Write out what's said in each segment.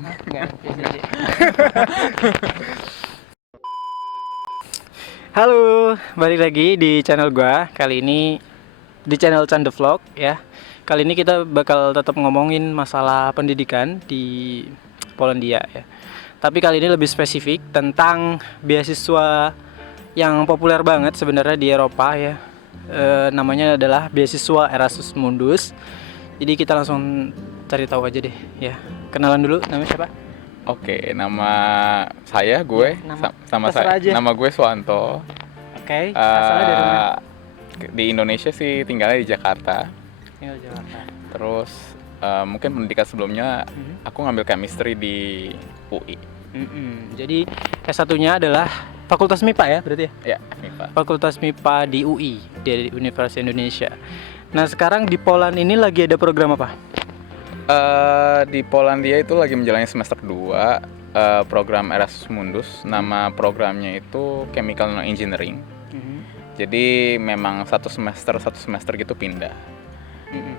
Enggak, biasa aja. Halo, balik lagi di channel gua. Kali ini di channel Canda Vlog ya. Kali ini kita bakal tetap ngomongin masalah pendidikan di Polandia ya. Tapi kali ini lebih spesifik tentang beasiswa yang populer banget sebenarnya di Eropa ya. Namanya adalah beasiswa Erasmus Mundus. Jadi kita langsung cari tahu aja deh ya. Kenalan dulu, namanya siapa? Oke, nama saya gue Nama sama terserah saya. aja. Nama gue Swanto. Oke, asalnya dari mana? Di Indonesia sih tinggalnya di Jakarta. Tinggal di Jakarta. Terus mungkin pendidikan sebelumnya aku ngambil chemistry di UI. Jadi S1-nya adalah Fakultas MIPA ya berarti ya? Ya, MIPA. Fakultas MIPA di UI, dari Universitas Indonesia. Nah sekarang di Poland ini lagi ada program apa? Di Polandia itu lagi menjalani semester 2 program Erasmus Mundus. Nama programnya itu Chemical Engineering. Jadi memang satu semester gitu pindah.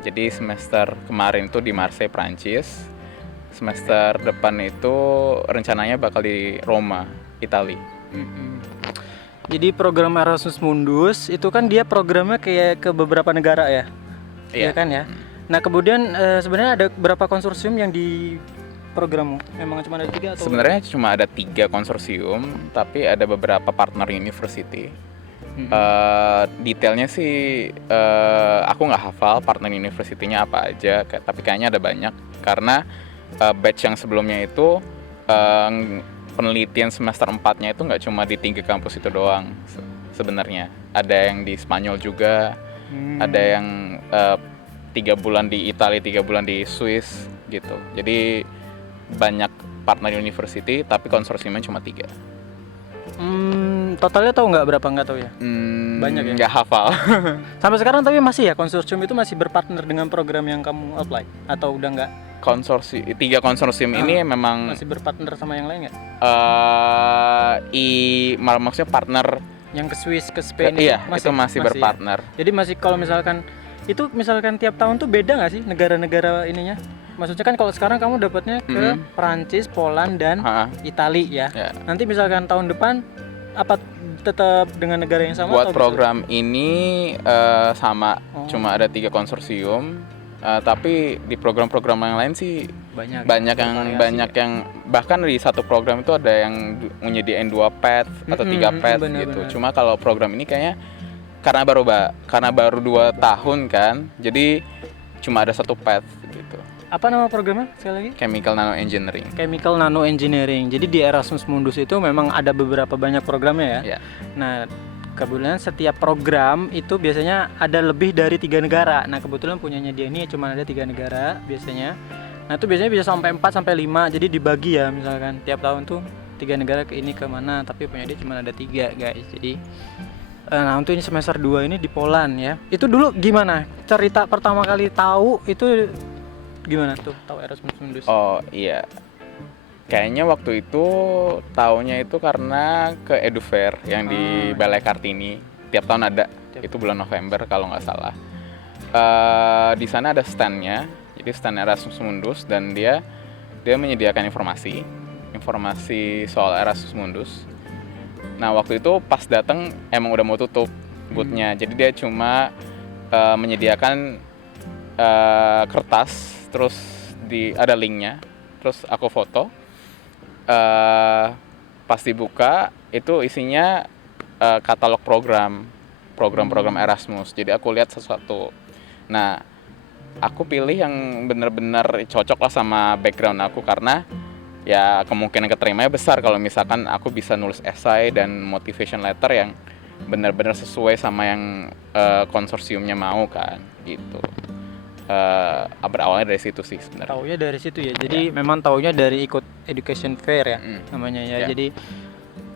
Jadi semester kemarin itu di Marseille, Prancis. Semester depan itu rencananya bakal di Roma, Italia. Jadi program Erasmus Mundus itu kan dia programnya kayak ke beberapa negara ya? Iya kan ya? Nah kemudian sebenarnya ada berapa konsorsium yang di programmu? Memang cuma ada 3 atau? Sebenarnya cuma ada 3 konsorsium, tapi ada beberapa partner university. Detailnya sih aku nggak hafal partner university-nya apa aja, tapi kayaknya ada banyak karena batch yang sebelumnya itu penelitian semester 4-nya itu nggak cuma di 3 kampus itu doang sebenarnya. Ada yang di Spanyol juga, ada yang 3 bulan di Italia, 3 bulan di Swiss gitu. Jadi banyak partner university tapi konsorsiumnya cuma 3. Totalnya tahu nggak berapa, nggak tahu ya? Banyak ya? Nggak hafal. Sampai sekarang tapi masih ya konsorsium itu masih berpartner dengan program yang kamu apply? Atau udah nggak? 3 konsorsium ini memang masih berpartner sama yang lain nggak? Maksudnya partner Yang ke Swiss, ke Spain itu masih berpartner. Ya? Jadi masih kalau misalkan tiap tahun tuh beda nggak sih negara-negara ininya? Maksudnya kan kalau sekarang kamu dapatnya ke Prancis, Poland dan Italia ya. Nanti misalkan tahun depan apa tetap dengan negara yang sama? Buat program ini sama, cuma ada 3 konsorsium. Tapi di program-program yang lain sih banyak yang bahkan di satu program itu ada yang menyediain 2 path atau 3 path gitu. Cuma kalau program ini kayaknya karena baru 2 tahun kan, jadi cuma ada 1 path gitu. Apa nama programnya sekali lagi? Chemical Nano Engineering. Chemical Nano Engineering. Jadi di Erasmus Mundus itu memang ada beberapa banyak programnya ya. Nah kebetulan setiap program itu biasanya ada lebih dari 3 negara. Nah kebetulan punyanya dia ini cuma ada 3 negara biasanya. Nah itu biasanya bisa sampai 4 sampai 5. Jadi dibagi ya, misalkan tiap tahun tuh 3 negara ke ini ke mana, tapi punya dia cuma ada 3 guys. Jadi nah untuk ini semester 2 ini di Poland ya. Itu dulu gimana? Cerita pertama kali tahu itu gimana tuh tahu Erasmus Mundus? Oh iya. Kayaknya waktu itu taunya itu karena ke Edufair yang di Balai Kartini. Tiap tahun ada. Itu bulan November kalau nggak salah. Di sana ada stand-nya. Jadi stand Erasmus Mundus dan dia menyediakan informasi soal Erasmus Mundus. Nah waktu itu pas datang emang udah mau tutup booth-nya. Jadi dia cuma menyediakan kertas, terus ada linknya, terus aku foto. Pas dibuka itu isinya katalog program Erasmus. Jadi aku lihat sesuatu. Nah aku pilih yang benar-benar cocok lah sama background aku karena ya kemungkinan keterimanya besar kalau misalkan aku bisa nulis esai dan motivation letter yang benar-benar sesuai sama yang konsorsiumnya mau kan gitu. Berawalnya dari situ sih sebenarnya. Taunya dari situ ya. Jadi memang taunya dari ikut education fair ya namanya ya. Jadi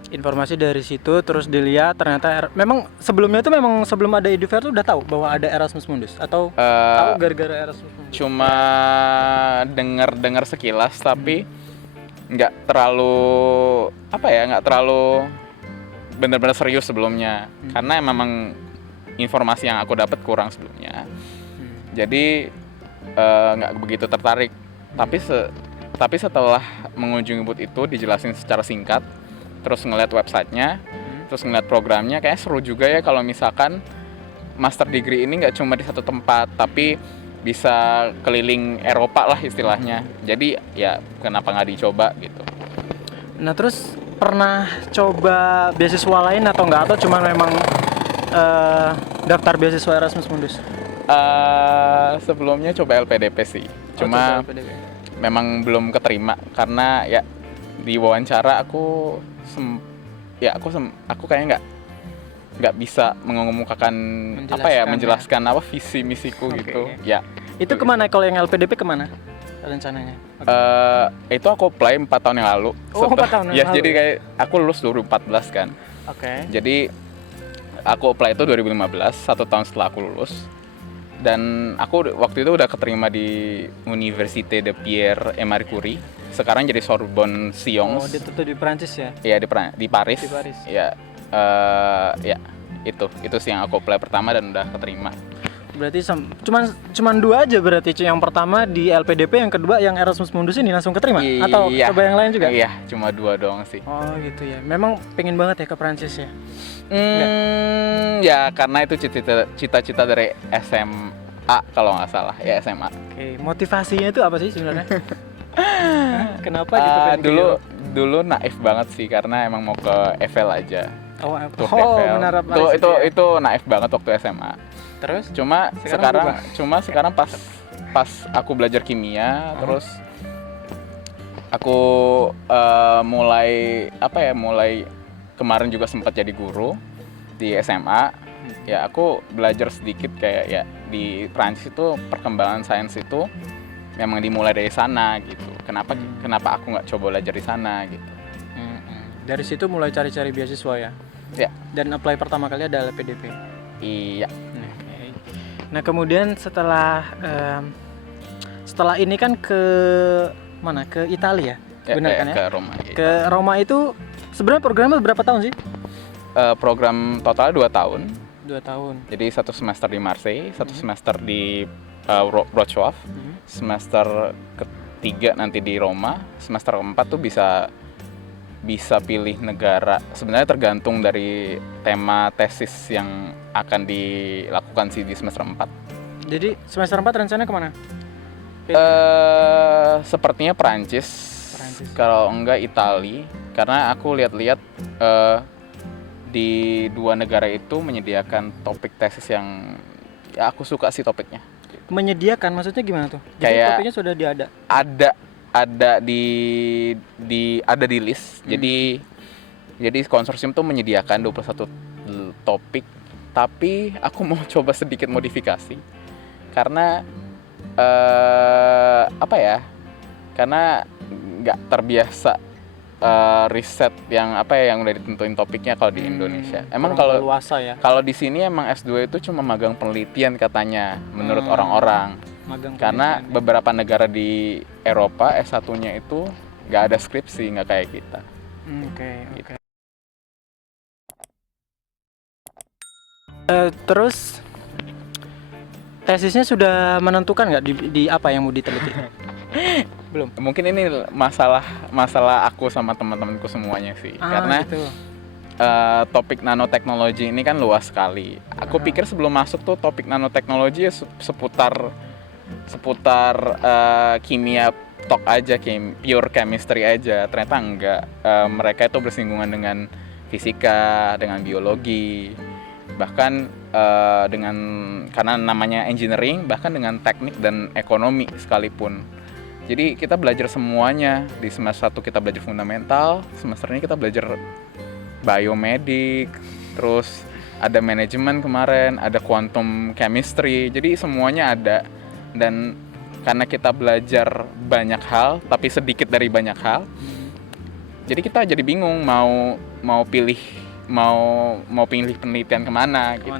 informasi dari situ terus dilihat ternyata memang sebelumnya tuh sebelum ada edufair tuh udah tahu bahwa ada Erasmus Mundus atau tahu gara-gara Erasmus Mundus? Cuma dengar sekilas tapi nggak terlalu benar-benar serius sebelumnya karena memang informasi yang aku dapat kurang sebelumnya. Jadi nggak begitu tertarik. Tapi Tapi setelah mengunjungi booth itu dijelasin secara singkat, terus ngeliat websitenya, terus ngeliat programnya, kayak seru juga ya kalau misalkan master degree ini nggak cuma di satu tempat, tapi bisa keliling Eropa lah istilahnya. Jadi ya kenapa nggak dicoba gitu. Nah terus pernah coba beasiswa lain atau enggak, atau cuma memang daftar beasiswa Erasmus Mundus? Sebelumnya coba LPDP sih, cuma LPDP. memang belum keterima karena ya di wawancara aku kayaknya nggak bisa mengemukakan menjelaskan apa visi misiku gitu ya. Itu kemana kalau yang LPDP kemana rencananya? Itu aku apply 4 tahun yang lalu. 4 tahun yang lalu. Jadi kayak aku lulus 2014 kan. Jadi aku apply itu 2015, 1 tahun setelah aku lulus. Dan aku waktu itu udah keterima di Université de Pierre et Marie Curie. Sekarang jadi Sorbonne Sciences. Itu di Prancis ya? Iya di Paris. Di Paris. Ya, itu sih yang aku apply pertama dan udah keterima. Berarti cuman 2 aja berarti. Yang pertama di LPDP, yang kedua yang Erasmus Mundus ini langsung keterima? Atau coba yang lain juga? Iya, cuma 2 doang sih. Oh gitu ya. Memang pengen banget ya ke Prancis ya? Ya karena itu cita-cita dari SMA kalau nggak salah, ya SMA. Oke, motivasinya itu apa sih sebenarnya? Kenapa gitu? Dulu naif banget sih karena emang mau ke Eiffel aja. Menara Paris. Itu naif banget waktu SMA. Terus? Cuma sekarang pas aku belajar kimia, terus aku mulai kemarin juga sempat jadi guru di SMA. Ya aku belajar sedikit kayak ya di Prancis itu perkembangan sains itu memang dimulai dari sana gitu. Kenapa aku nggak coba belajar di sana gitu. Dari situ mulai cari-cari beasiswa ya? Ya. Dan apply pertama kali ada LPDP? Iya. Nah kemudian setelah ini kan ke mana? Ke Italia, benar kan ya? Ke Roma. Ke Roma itu sebenarnya programnya berapa tahun sih? Program total 2 tahun. 2 tahun. Jadi 1 semester di Marseille, 1 semester di Wrocław, semester ketiga nanti di Roma, semester keempat tuh bisa pilih negara. Sebenarnya tergantung dari tema tesis yang akan dilakukan sih di semester 4. Jadi semester 4 rencananya kemana? Sepertinya Perancis. Kalau enggak Itali, karena aku lihat-lihat di 2 negara itu menyediakan topik tesis yang ya aku suka sih topiknya. Menyediakan maksudnya gimana tuh? Kayak jadi topiknya sudah ada di list. Jadi konsorsium tuh menyediakan 21 topik, tapi aku mau coba sedikit modifikasi. Karena karena nggak terbiasa riset yang udah ditentuin topiknya kalau di Indonesia. Emang kalau di sini emang S2 itu cuma magang penelitian katanya menurut orang-orang. Karena beberapa negara di Eropa S1-nya itu nggak ada skripsi, nggak kayak kita. Oke. Terus tesisnya sudah menentukan nggak di apa yang mau diteliti? Belum. Mungkin ini masalah aku sama teman-temanku semuanya sih. Karena gitu. Topik nanoteknologi ini kan luas sekali. Aku pikir sebelum masuk tuh topik nanoteknologi ya seputar kimia tok aja, pure chemistry aja. Ternyata enggak. Mereka itu bersinggungan dengan fisika, dengan biologi, bahkan karena namanya engineering, bahkan dengan teknik dan ekonomi sekalipun. Jadi kita belajar semuanya. Di semester 1 kita belajar fundamental, semester ini kita belajar biomedik, terus ada manajemen kemarin, ada quantum chemistry. Jadi semuanya ada. Dan karena kita belajar banyak hal, tapi sedikit dari banyak hal, jadi kita jadi bingung mau pilih penelitian kemana gitu.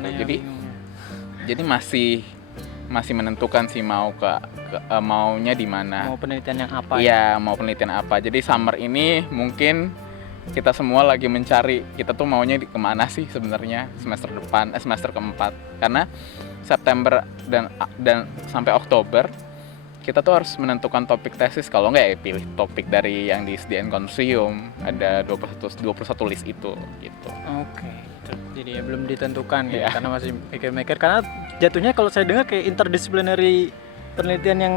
Jadi masih menentukan sih maunya di mana. Mau penelitian yang apa? Iya, mau penelitian apa. Jadi summer ini mungkin kita semua lagi mencari kita tuh maunya kemana sih sebenarnya semester depan, semester keempat. Karena September dan sampai Oktober kita tuh harus menentukan topik tesis, kalau nggak ya pilih topik dari yang disediain konsorsium, ada 21 list itu gitu. Oke, jadi ya belum ditentukan ya, Iya. karena masih mikir-mikir, karena jatuhnya kalau saya dengar kayak interdisciplinary penelitian yang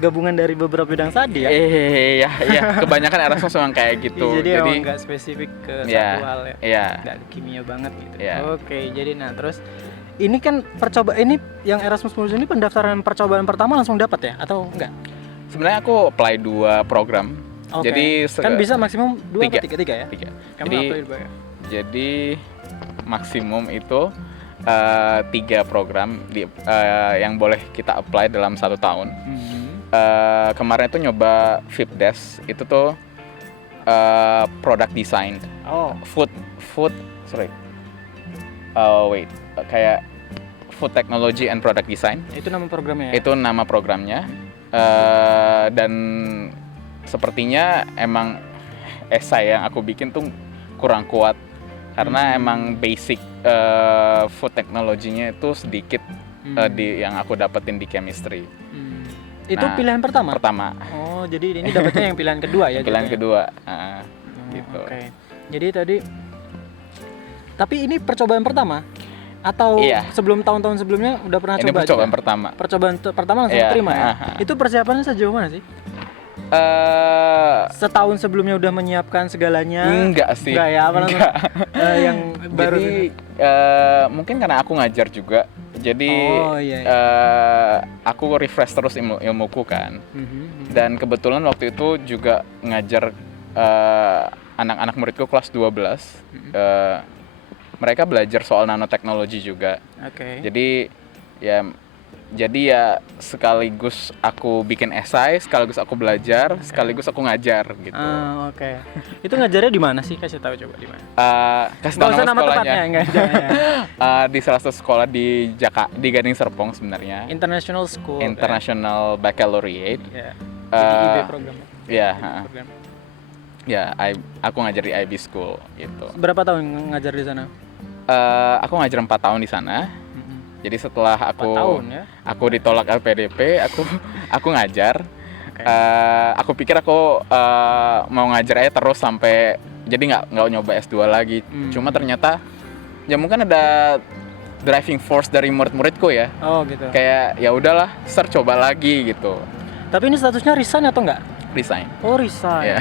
gabungan dari beberapa bidang tadi ya. Iya, kebanyakan Erasmus memang kayak gitu. Jadi emang nggak spesifik ke Iya, satu hal ya, iya. nggak kimia banget gitu. Iya. Oke, jadi nah terus ini kan ini yang Erasmus Mundus ini pendaftaran percobaan pertama langsung dapat ya atau enggak? Sebenarnya aku apply 2 program. Oke. Jadi kan bisa maksimum 2 tiga. atau 3 ya? 3. Kamu Jadi apply 2 ya? Jadi maksimum itu 3 program yang boleh kita apply dalam 1 tahun. Kemarin itu nyoba FIPDES, itu tuh product design, food kayak food technology and product design. Itu nama programnya ya? Itu nama programnya. Dan sepertinya emang esai yang aku bikin tuh kurang kuat karena emang basic food technology-nya itu sedikit yang aku dapetin di chemistry. Itu pilihan pertama? Pertama. Oh, jadi ini dapetnya yang pilihan kedua ya? Pilihan kedua. Gitu. Oke. Jadi tadi, tapi ini percobaan pertama? Atau sebelum tahun-tahun sebelumnya udah pernah ini coba? Ini percobaan pertama. Percobaan pertama langsung terima ya? Itu persiapannya sejauh mana sih? Setahun sebelumnya udah menyiapkan segalanya? Enggak sih. Enggak ya? Apa enggak. Yang baru? Jadi mungkin karena aku ngajar juga. Jadi aku refresh terus ilmuku kan. Dan kebetulan waktu itu juga ngajar anak-anak muridku kelas 12. Mereka belajar soal nanoteknologi juga. Jadi ya sekaligus aku bikin esai, sekaligus aku belajar, sekaligus aku ngajar gitu. Itu ngajarnya di mana sih? Kasih tahu coba di mana? Kasih tahu nama sekolahnya. Di salah satu sekolah di Gading Serpong sebenarnya. International School. International Baccalaureate. IB programnya. Aku ngajar di IB School gitu. Berapa tahun ngajar di sana? Aku ngajar 4 tahun di sana. Jadi setelah aku ditolak LPDP, aku ngajar. Aku pikir aku mau ngajar aja terus sampai jadi nggak nyoba S2 lagi. Cuma ternyata ya mungkin ada driving force dari murid-muridku ya. Gitu. Kayak ya udahlah, coba lagi gitu. Tapi ini statusnya resign atau enggak? Resign. Resign.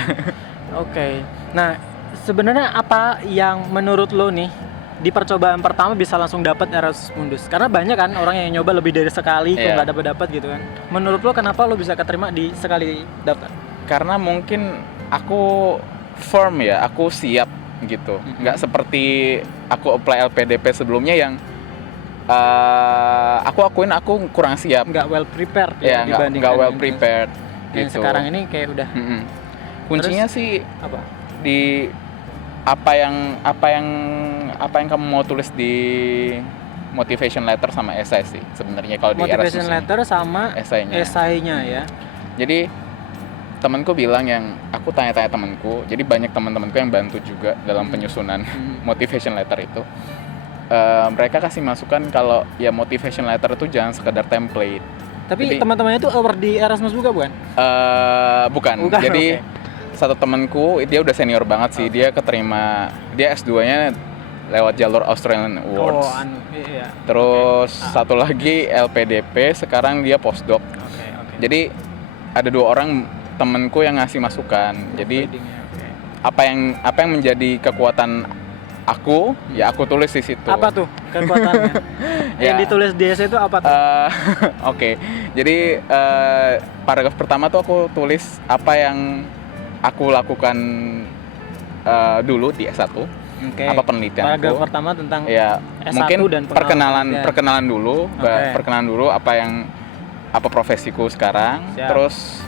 Oke. Nah, sebenarnya apa yang menurut lo nih di percobaan pertama bisa langsung dapat Erasmus Mundus? Karena banyak kan orang yang nyoba lebih dari sekali kok nggak dapat gitu kan. Menurut lo kenapa lo bisa keterima di sekali daftar? Karena mungkin aku firm ya, aku siap gitu. Nggak seperti aku apply LPDP sebelumnya yang aku akuin aku kurang siap. Nggak well prepared ya dibandingkan nggak well prepared gitu. Yang sekarang ini kayak udah. Kuncinya terus, sih apa? Di apa yang kamu mau tulis di motivation letter sama essay sih sebenarnya kalau di Erasmus. Motivation letter sama esainya ya. Jadi temanku bilang, yang aku tanya-tanya temanku, jadi banyak teman-temanku yang bantu juga dalam penyusunan motivation letter itu. Mereka kasih masukan kalau ya motivation letter itu jangan sekedar template. Tapi teman-temannya itu di Erasmus juga bukan? Bukan. Jadi satu temanku dia udah senior banget sih, dia keterima, dia S2-nya lewat jalur Australian Awards. Terus satu lagi LPDP, sekarang dia postdoc. Jadi ada 2 orang temanku yang ngasih masukan. Jadi apa yang menjadi kekuatan aku, ya aku tulis di situ. Apa tuh kekuatannya? Yang ditulis di essay itu apa tuh? Jadi paragraf pertama tuh aku tulis apa yang aku lakukan dulu di S1. Apa penelitianku. Paragraf pertama tentang S1 mungkin dan perkenalan dulu, perkenalan dulu apa profesiku sekarang. Terus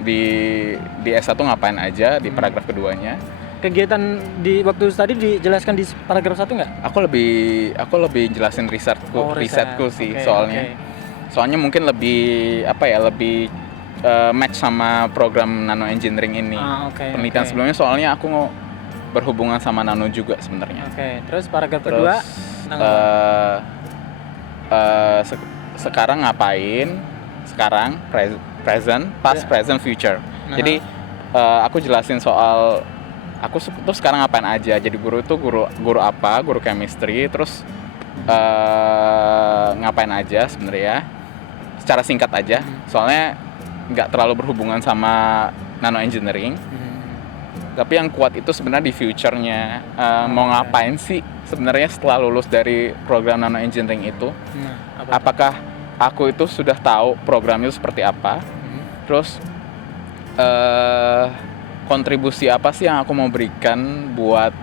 di S1 ngapain aja di paragraf keduanya. Kegiatan di waktu tadi dijelaskan di paragraf 1 nggak? Aku lebih jelasin risetku sih soalnya. Soalnya mungkin lebih match sama program nano engineering ini. Penelitian sebelumnya soalnya aku mau berhubungan sama nano juga sebenarnya. Terus paragraf kedua sekarang ngapain? Sekarang past, present, future. Jadi aku jelasin soal aku tuh sekarang ngapain aja. Jadi guru itu guru apa? Guru chemistry. Terus ngapain aja sebenarnya? Secara singkat aja. Soalnya nggak terlalu berhubungan sama nano engineering. Tapi yang kuat itu sebenarnya di future-nya. Mau ngapain sih sebenarnya setelah lulus dari program nano engineering itu? Apakah aku itu sudah tahu programnya itu seperti apa? Terus kontribusi apa sih yang aku mau berikan buat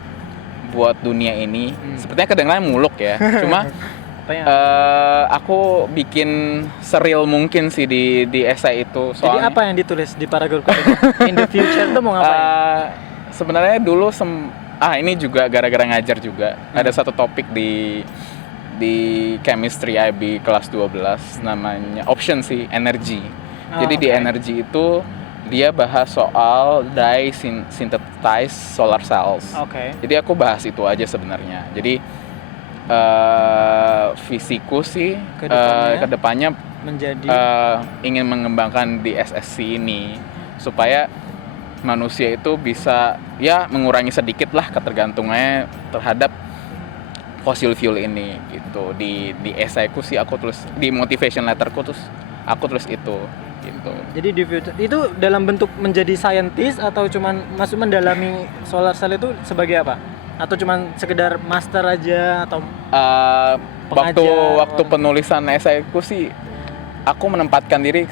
dunia ini? Sepertinya kedengarannya muluk ya. Cuma aku bikin seril mungkin sih di esai itu. Soalnya, jadi apa yang ditulis di paragraf itu? In the future tuh mau ngapain? Sebenarnya dulu ini juga gara-gara ngajar juga. Ada satu topik di chemistry IB kelas 12 namanya option sih, energi. Jadi di energi itu dia bahas soal dye synthesized solar cells. Jadi aku bahas itu aja sebenarnya. Jadi fisiku sih kedepannya menjadi ingin mengembangkan di SSC ini supaya manusia itu bisa ya mengurangi sedikit lah ketergantungannya terhadap fossil fuel ini gitu. Di esaiku sih aku tulis, di motivation letterku terus aku tulis itu gitu. Jadi di future itu dalam bentuk menjadi scientist atau cuman masuk mendalami solar cell itu sebagai apa? Atau cuman sekedar master aja atau waktu penulisan esaiku sih aku menempatkan diri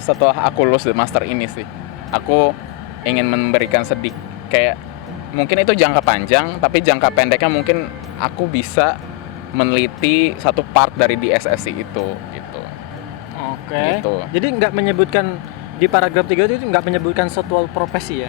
setelah aku lulus dari master ini sih. Aku ingin memberikan sedikit kayak mungkin itu jangka panjang, tapi jangka pendeknya mungkin aku bisa meneliti satu part dari di SSC itu gitu. Gitu. Jadi nggak menyebutkan di paragraf 3 itu nggak menyebutkan suatu profesi ya?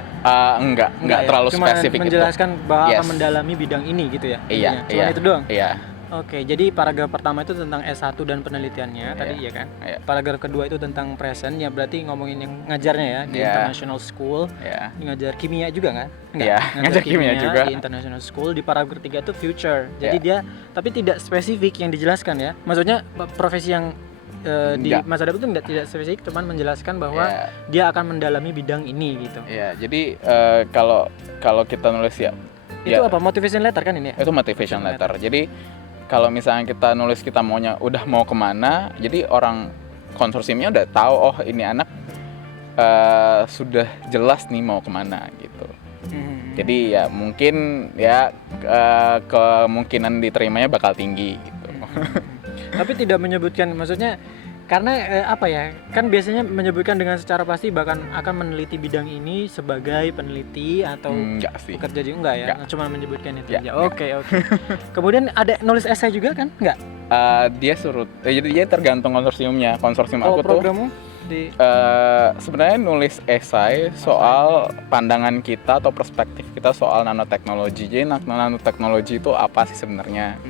Enggak ya? Terlalu Cuman spesifik itu. Menjelaskan bahwa akan mendalami bidang ini gitu ya? Iya. Cuma itu doang? Iya. Oke, jadi paragraf pertama itu tentang S1 dan penelitiannya tadi ya kan? Paragraf kedua itu tentang present, ya berarti ngomongin yang ngajarnya ya di International School. Ini ngajar kimia juga kan? Iya, ngajar kimia juga di International School. Di paragraf 3 itu future. Jadi dia tapi tidak spesifik yang dijelaskan ya. Maksudnya profesi yang di masa depan itu tidak spesifik, cuman menjelaskan bahwa dia akan mendalami bidang ini gitu. Iya, jadi kalau kita nulis itu apa? Motivation letter kan ini ya? Itu motivation letter. Jadi kalau misalnya kita nulis kita udah mau kemana, jadi orang konsorsiumnya udah tahu ini anak sudah jelas nih mau kemana gitu. Jadi ya mungkin kemungkinan diterimanya bakal tinggi gitu. Tapi tidak menyebutkan, maksudnya karena kan biasanya menyebutkan dengan secara pasti bahkan akan meneliti bidang ini sebagai peneliti atau bekerja juga enggak ya? Cuma menyebutkan itu aja. Oke. Kemudian ada nulis esai juga kan? Enggak? Dia jadi dia tergantung konsorsiumnya. Konsorsium aku programmu sebenarnya nulis esai soal pandangan kita atau perspektif kita soal nanoteknologi. Jadi nanoteknologi itu apa sih sebenarnya?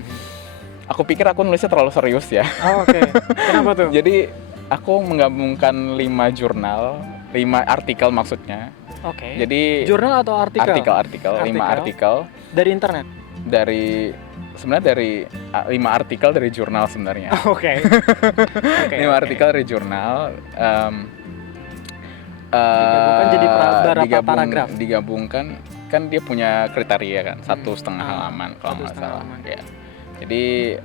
Aku pikir aku nulisnya terlalu serius ya. Oke. Kenapa tuh? Jadi aku menggabungkan 5 artikel maksudnya. Oke. Jadi jurnal atau artikel? Artikel. 5 artikel. Dari internet? Sebenarnya dari 5 artikel dari jurnal sebenarnya. Oke. 5 artikel dari jurnal. Digabungkan jadi berapa paragraf? Digabungkan kan dia punya kriteria kan 1,5 halaman kalau nggak salah. Ya. Jadi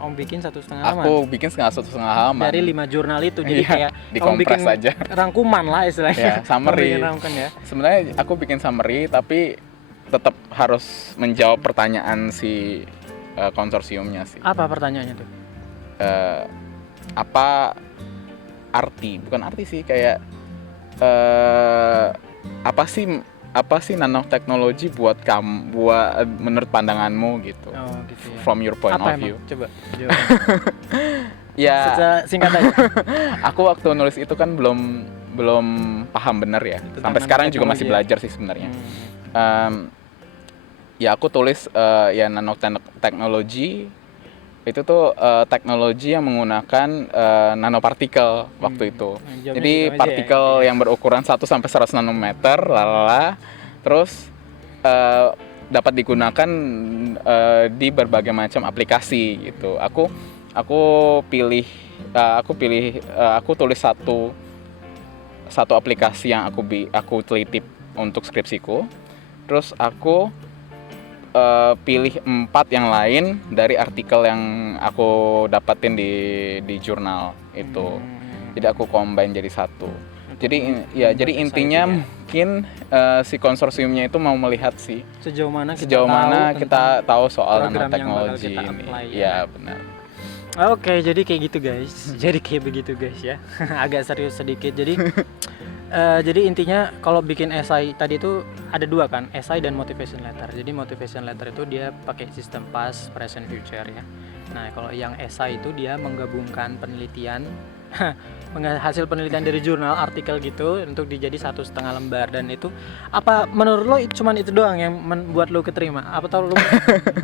kamu bikin 1,5 halaman? Aku bikin 1,5 halaman dari 5 jurnal itu, jadi kayak kamu bikin aja. Rangkuman lah istilahnya. Summary. Sebenarnya aku bikin summary tapi tetap harus menjawab pertanyaan si konsorsiumnya sih. Apa pertanyaannya tuh? Apa arti? Bukan arti sih, kayak apa sih nanoteknologi buat kamu, buat menurut pandanganmu gitu. Gitu ya. From your point of view. Coba. Ya. Secara singkat aja. Aku waktu nulis itu kan belum paham benar ya. Sampai sekarang juga masih belajar sih sebenarnya. Ya aku tulis nanoteknologi itu tuh teknologi yang menggunakan nanopartikel waktu itu. Jadi partikel yang berukuran 1 sampai 100 nanometer, terus dapat digunakan di berbagai macam aplikasi gitu. Aku pilih aku tulis satu aplikasi yang aku teliti untuk skripsiku. Terus aku pilih 4 yang lain dari artikel yang aku dapatin di jurnal itu. Jadi aku combine jadi satu. Jadi intinya mungkin si konsorsiumnya itu mau melihat sih sejauh mana kita tahu soal nanoteknologi ini. Ya, benar. Oke, jadi kayak gitu guys. Jadi kayak begitu guys ya. Agak serius sedikit. Jadi intinya kalau bikin esai tadi itu ada 2 kan, esai dan motivation letter. Jadi motivation letter itu dia pakai sistem past, present, future ya. Nah kalau yang esai itu dia menggabungkan penelitian, hasil penelitian dari jurnal, artikel gitu untuk dijadi 1,5 lembar. Dan itu apa menurut lo cuman itu doang yang membuat lo keterima? Apa tau lo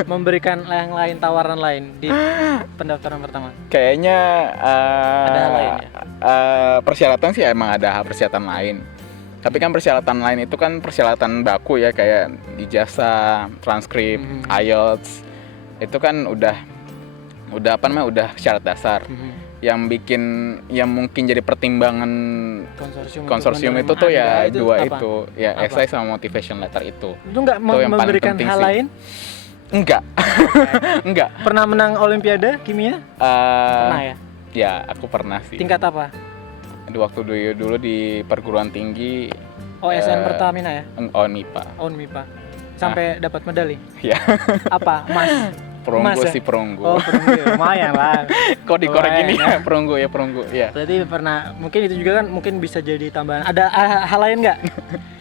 memberikan yang lain, tawaran lain di pendaftaran pertama? Kayaknya ada hal lain ya? Persyaratan sih emang ada persyaratan lain. Tapi kan persyaratan lain itu kan persyaratan baku ya, kayak ijazah, transkrip, IELTS. Itu kan udah syarat dasar. Yang mungkin jadi pertimbangan konsorsium itu tuh ya esai sama motivation letter itu. Itu nggak memberikan hal lain? Enggak. Enggak. Pernah menang Olimpiade kimia? Pernah ya? Ya, aku pernah sih. Tingkat apa? Waktu dulu di perguruan tinggi. SN Pertamina ya? MIPA. MIPA. Sampai dapat medali? Ya. Apa? Emas? Perunggu sih, perunggu. Oh, perunggu. Lumayan lah. Kok dikorek gini ya? Perunggu ya. Berarti pernah, mungkin itu juga kan mungkin bisa jadi tambahan. Ada hal lain nggak?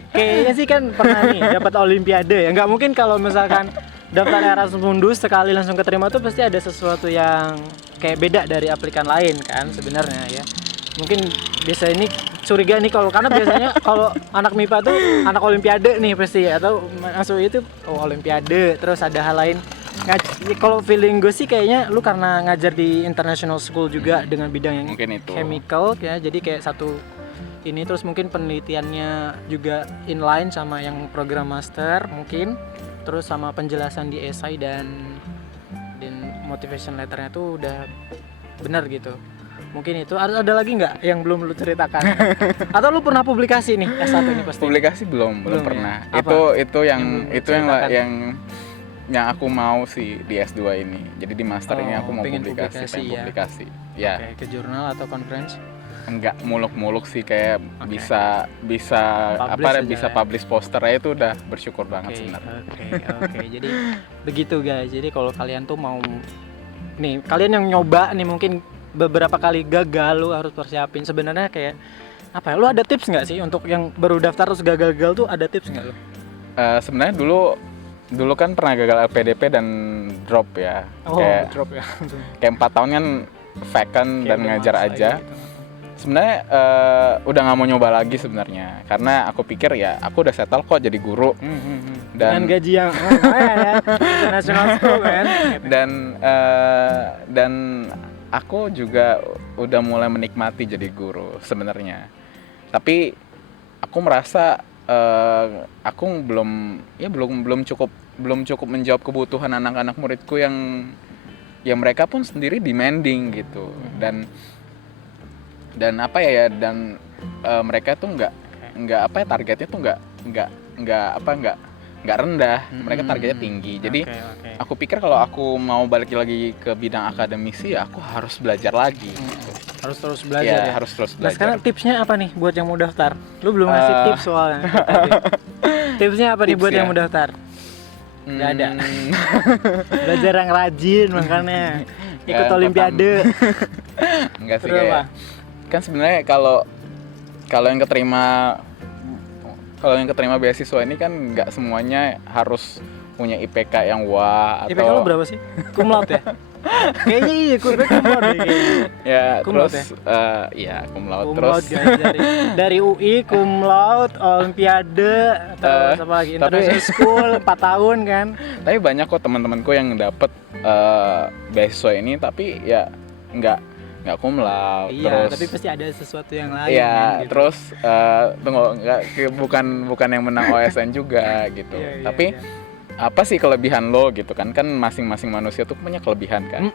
Kayaknya sih kan pernah nih dapat Olimpiade ya. Nggak mungkin kalau misalkan daftar Erasmus Mundus sekali langsung keterima tuh pasti ada sesuatu yang kayak beda dari aplikan lain kan sebenarnya ya. Mungkin biasa ini curiga nih karena biasanya kalau anak MIPA tuh anak Olimpiade nih pasti ya, atau masuk itu Olimpiade terus ada hal lain. Kalau feeling gue sih kayaknya lu karena ngajar di international school juga dengan bidang yang chemical ya, jadi kayak satu ini terus mungkin penelitiannya juga inline sama yang program master mungkin, terus sama penjelasan di esai dan motivation letternya tuh udah benar gitu. Mungkin itu ada lagi nggak yang belum lu ceritakan? Atau lu pernah publikasi nih S1 ini pasti? Publikasi belum pernah. Ya? Itu yang aku mau sih di S2 ini. Jadi di master ini aku mau publikasi. Ya. Oke, ke jurnal atau conference? Enggak muluk-muluk sih, kayak bisa publish poster aja itu udah bersyukur banget sebenarnya. Oke. Jadi begitu guys. Jadi kalau kalian tuh mau nih, kalian yang nyoba nih mungkin beberapa kali gagal, lu harus persiapin sebenarnya kayak apa ya? Lu ada tips nggak sih untuk yang baru daftar terus gagal tuh, ada tips nggak lu? Sebenarnya dulu kan pernah gagal LPDP dan drop ya. Drop ya. Kayak 4 tahun kan vacant dan ngajar aja. Gitu. Sebenarnya udah nggak mau nyoba lagi sebenarnya, karena aku pikir ya aku udah settle kok jadi guru. Dengan gaji yang ya, international school kan. Dan aku juga udah mulai menikmati jadi guru sebenarnya. Tapi aku merasa aku belum cukup menjawab kebutuhan anak-anak muridku yang mereka pun sendiri demanding gitu. Dan mereka tuh nggak targetnya tuh nggak rendah, mereka targetnya tinggi. Jadi aku pikir kalau aku mau balik lagi ke bidang akademisi ya aku harus belajar lagi gitu. Harus terus belajar ya? Harus terus Nah belajar. sekarang tipsnya apa nih buat yang mau daftar? Lu belum ngasih tips soalnya. Tipsnya apa nih buat yang mau daftar? Nggak ada. Belajar yang rajin makanya. Ikut Olimpiade. Enggak sih, kayak kan sebenarnya kalau yang keterima beasiswa ini kan nggak semuanya harus punya IPK yang wah atau IPK lu berapa sih? Cum laude ya? Kayaknya iya, cum laude ya. Cum Terus cum laude terus dari UI cum laude, Olimpiade, terus apa lagi international school 4 tahun kan. Tapi banyak kok teman-temanku yang dapet beasiswa ini tapi ya nggak cum laude. Iya, terus, tapi pasti ada sesuatu yang lain. Iya, kan, gitu. Terus bukan yang menang OSN juga gitu. Tapi apa sih kelebihan lo gitu kan masing-masing manusia tuh punya kelebihan kan.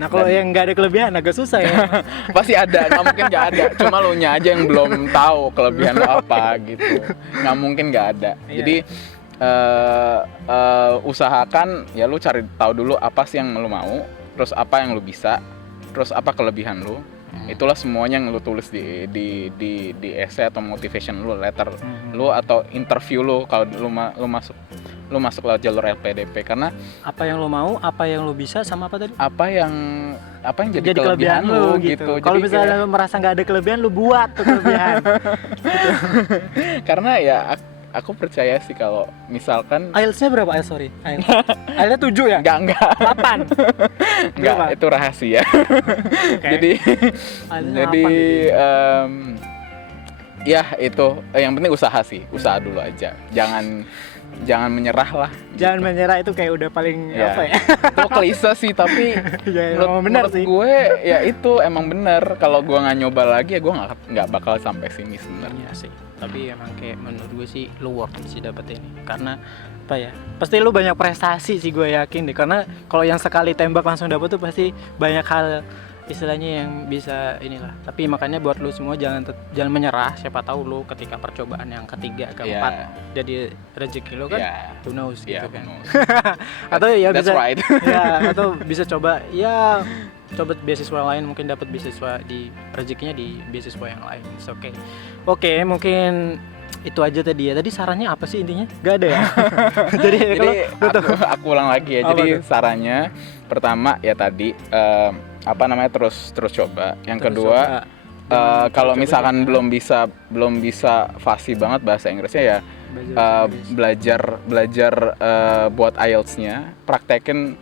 Nah kalau yang nggak ada kelebihan agak susah ya. Pasti ada, nggak mungkin nggak ada, cuma lo nya aja yang belum tahu kelebihan lo apa gitu, nggak mungkin nggak ada. Jadi usahakan ya lo cari tahu dulu apa sih yang lo mau, terus apa yang lo bisa, terus apa kelebihan lo. Itulah semuanya yang lo tulis di essay atau motivation lo, letter lo atau interview lo kalau lo masuk lewat jalur LPDP. Karena apa yang lo mau, apa yang lo bisa, sama apa tadi? Apa yang jadi kelebihan lo gitu. Kalau misalnya lo merasa nggak ada kelebihan, lo buat tuh kelebihan. Gitu. Karena ya aku percaya sih kalau misalkan IELTS-nya berapa? IELTS-nya 7 ya? Enggak 8. Enggak, itu rahasia. Okay. Jadi ya itu yang penting usaha dulu aja. Jangan menyerah lah. Jangan menyerah itu kayak udah paling apa ya? Itu klise sih tapi ya, menurut gue ya itu emang bener. Kalau gue nggak nyoba lagi ya gue nggak bakal sampai sini sebenarnya sih. Tapi emang kayak menurut gue sih lu worth sih dapet ini. Karena apa ya? Pasti lu banyak prestasi sih gue yakin deh. Karena kalau yang sekali tembak langsung dapet tuh pasti banyak hal istilahnya yang bisa inilah. Tapi makanya buat lu semua jangan menyerah. Siapa tahu lu ketika percobaan yang ketiga, keempat jadi rezeki lu kan, who knows gitu kan. Atau ya bisa right. ya atau bisa coba beasiswa lain, mungkin dapat beasiswa di rezekinya di beasiswa yang lain. Oke, mungkin itu aja tadi ya. Tadi sarannya apa sih intinya? Gak ada ya. Jadi aku ulang lagi ya. Jadi sarannya pertama ya tadi terus coba. Yang kedua kalau misalkan belum bisa fasih banget bahasa Inggrisnya ya belajar buat IELTS-nya, praktekin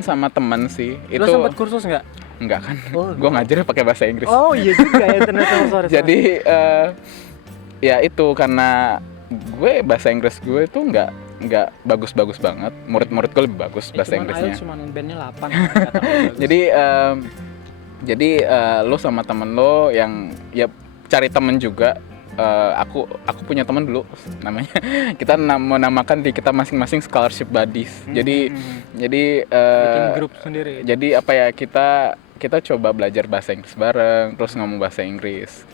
sama teman sih. Lo sempat kursus nggak? Enggak kan, gue ngajarnya pakai bahasa Inggris. Oh iya juga ya, sorry. Jadi ya itu karena gue bahasa Inggris gue itu nggak bagus-bagus banget. Murid-murid gue lebih bagus bahasa Inggrisnya. Cuma bandnya 8. Jadi lo sama temen lo yang ya cari temen juga. Aku punya teman dulu namanya kita menamakan di kita masing-masing scholarship buddies. Jadi bikin grup sendiri. Jadi apa ya kita coba belajar bahasa Inggris bareng, terus ngomong bahasa Inggris.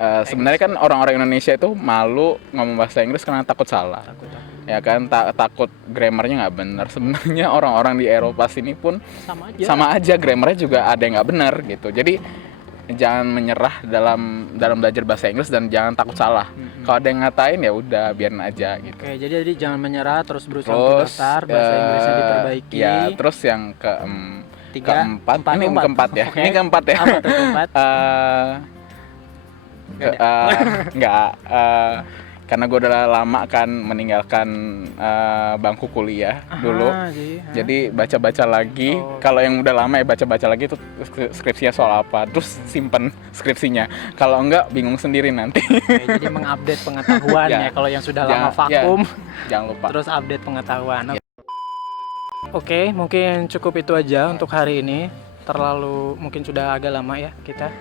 Sebenarnya kan orang-orang Indonesia itu malu ngomong bahasa Inggris karena takut salah. Ya kan, takut grammarnya nggak benar. Sebenarnya orang-orang di Eropa sini pun sama aja grammarnya juga ada yang nggak benar gitu. Jadi jangan menyerah dalam belajar bahasa Inggris dan jangan takut salah. Kalau ada yang ngatain ya udah biarin aja gitu. Oke, jadi jangan menyerah, terus berusaha untuk dasar bahasa Inggrisnya diperbaiki. Ya, terus yang keempat ya. Okay. Ini keempat ya. Apa tuh keempat? Enggak. Karena gue udah lama kan meninggalkan bangku kuliah dulu. Jadi baca-baca lagi. Kalau yang udah lama ya baca-baca lagi itu skripsinya soal apa. Terus simpen skripsinya. Kalau enggak bingung sendiri nanti. Oke, jadi mengupdate pengetahuan ya. Kalau yang sudah lama vakum, jangan lupa. Terus update pengetahuan. Oke, mungkin cukup itu aja untuk hari ini. Mungkin sudah agak lama ya kita.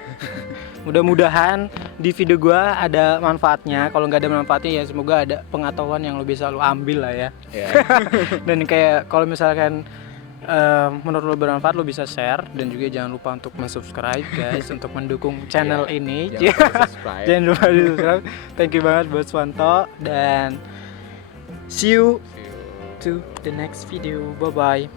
Mudah-mudahan di video gua ada manfaatnya. Kalau nggak ada manfaatnya ya semoga ada pengetahuan yang lo bisa lo ambil lah ya. Dan kayak kalau misalkan menurut lo bermanfaat, lo bisa share. Dan juga jangan lupa untuk subscribe guys untuk mendukung channel ini. Jangan lupa di subscribe. Thank you banget buat Swanto. Dan see you to the next video. Bye bye.